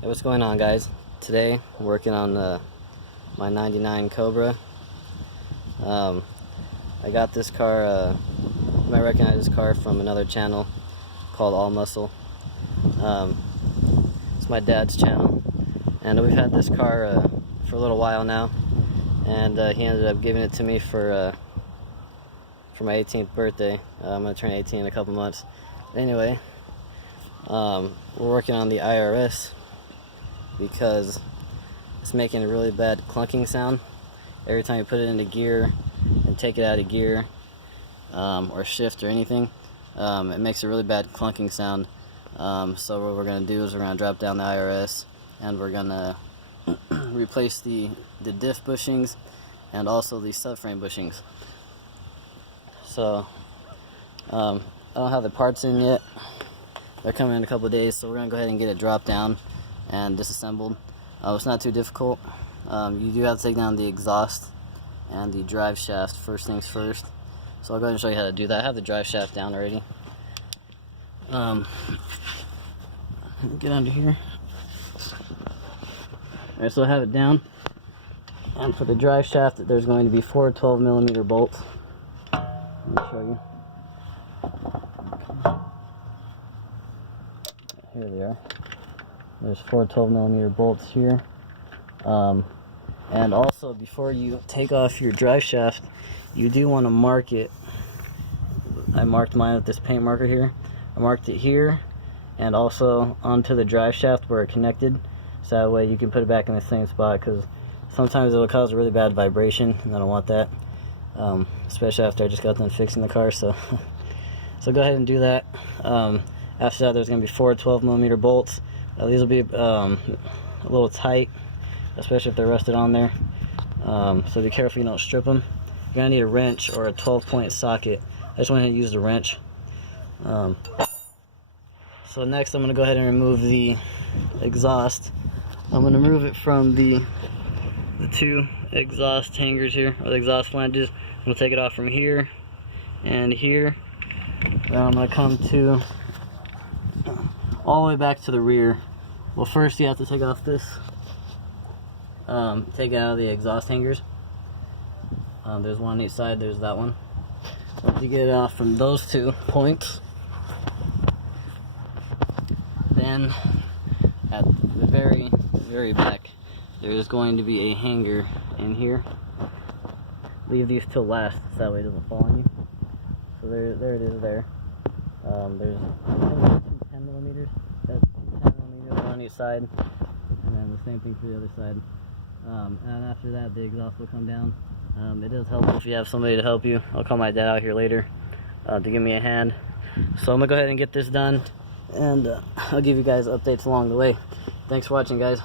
Hey, what's going on, guys? Today I'm working on my '99 Cobra. I got this car, you might recognize this car from another channel called All Muscle. It's my dad's channel, and we've had this car for a little while now, and he ended up giving it to me for my 18th birthday. I'm gonna turn 18 in a couple months. Anyway, we're working on the IRS because it's making a really bad clunking sound every time you put it into gear and take it out of gear, or shift or anything. It makes a really bad clunking sound. So what we're going to do is we're going to drop down the IRS, and we're going to replace the diff bushings and also the subframe bushings. So I don't have the parts in yet. They're coming in a couple of days, so we're going to go ahead and get it dropped down and disassembled. It's not too difficult. You do have to take down the exhaust and the drive shaft first things first. So I'll go ahead and show you how to do that. I have the drive shaft down already. Get under here. Alright, so I have it down. And for the drive shaft, there's going to be 4 12mm bolts. Let me show you. Here they are. There's 4 12mm bolts here. And also, before you take off your drive shaft, you do want to mark it. I marked mine with this paint marker here. I marked it here and also onto the drive shaft where it connected, so that way you can put it back in the same spot, because sometimes it will cause a really bad vibration and I don't want that, especially after I just got done fixing the car. So so go ahead and do that. After that, there's going to be 4 12mm bolts. These will be a little tight, especially if they're rusted on there. So be careful you don't strip them. You're going to need a wrench or a 12-point socket. I just went ahead and used a wrench. So next I'm going to go ahead and remove the exhaust. I'm going to remove it from the 2 exhaust hangers here, or the exhaust flanges. I'm going to take it off from here and here. Then I'm going to come to all the way back to the rear. Well, first you have to take off this, take it out of the exhaust hangers. There's one on each side, there's that one. Once you get it off from those 2 points, then at the very, very back, there's going to be a hanger in here. Leave these till last, so that way it doesn't fall on you. So there it is there. There's 2 10mm. That's 10mm on each side, and then the same thing for the other side. And after that, the exhaust will come down. It is helpful if you have somebody to help you. I'll call my dad out here later to give me a hand. So I'm gonna go ahead and get this done, and I'll give you guys updates along the way. Thanks for watching, guys.